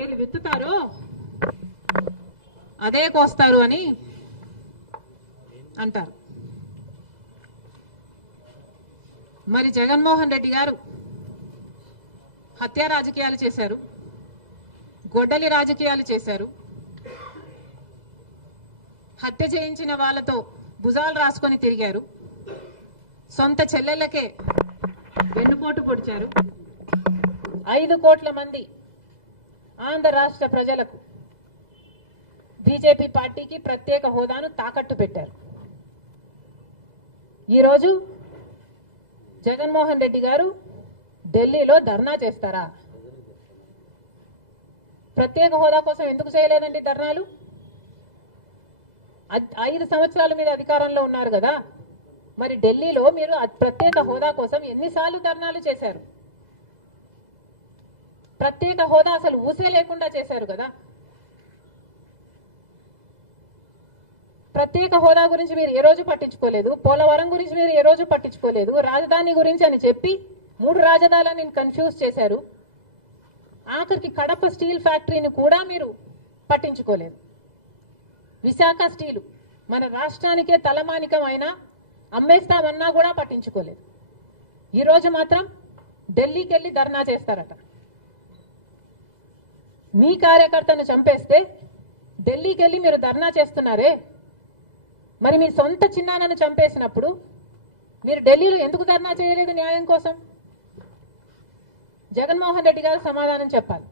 ఏది విత్తుతారో అదే కోస్తారు అని అంటారు. మరి జగన్మోహన్ రెడ్డి గారు హత్య రాజకీయాలు చేశారు, గొడ్డలి రాజకీయాలు చేశారు, హత్య చేయించిన వాళ్ళతో భుజాలు రాసుకొని తిరిగారు, సొంత చెల్లెళ్ళకే వెన్నుపోటు పొడిచారు, 5 కోట్ల మంది ఆంధ్ర రాష్ట్ర ప్రజలకు బీజేపీ పార్టీకి ప్రత్యేక హోదాను తాకట్టు పెట్టారు. ఈరోజు జగన్మోహన్ రెడ్డి గారు ఢిల్లీలో ధర్నా చేస్తారా? ప్రత్యేక హోదా కోసం ఎందుకు చేయలేదండి ధర్నాలు? 5 సంవత్సరాల మీద అధికారంలో ఉన్నారు కదా, మరి ఢిల్లీలో మీరు ప్రత్యేక హోదా కోసం ఎన్నిసార్లు ధర్నాలు చేశారు? ప్రత్యేక హోదా అసలు ఊసే లేకుండా చేశారు కదా. ప్రత్యేక హోదా గురించి మీరు ఏ రోజు పట్టించుకోలేదు, పోలవరం గురించి మీరు ఏ రోజు పట్టించుకోలేదు, రాజధాని గురించి అని చెప్పి 3 రాజధానులను కన్ఫ్యూజ్ చేశారు. ఆఖరికి కడప స్టీల్ ఫ్యాక్టరీని కూడా మీరు పట్టించుకోలేదు. విశాఖ స్టీలు మన రాష్ట్రానికే తలమానికం అయినా అమ్మేస్తామన్నా కూడా పట్టించుకోలేదు. ఈరోజు మాత్రం ఢిల్లీకి వెళ్ళి ధర్నా చేస్తారట. మీ కార్యకర్తను చంపేస్తే ఢిల్లీకి వెళ్ళి మీరు ధర్నా చేస్తున్నారే, మరి మీ సొంత చిన్నాన్నను చంపేసినప్పుడు మీరు ఢిల్లీలో ఎందుకు ధర్నా చేయలేదు న్యాయం కోసం? జగన్మోహన్ రెడ్డి గారు సమాధానం చెప్పాలి.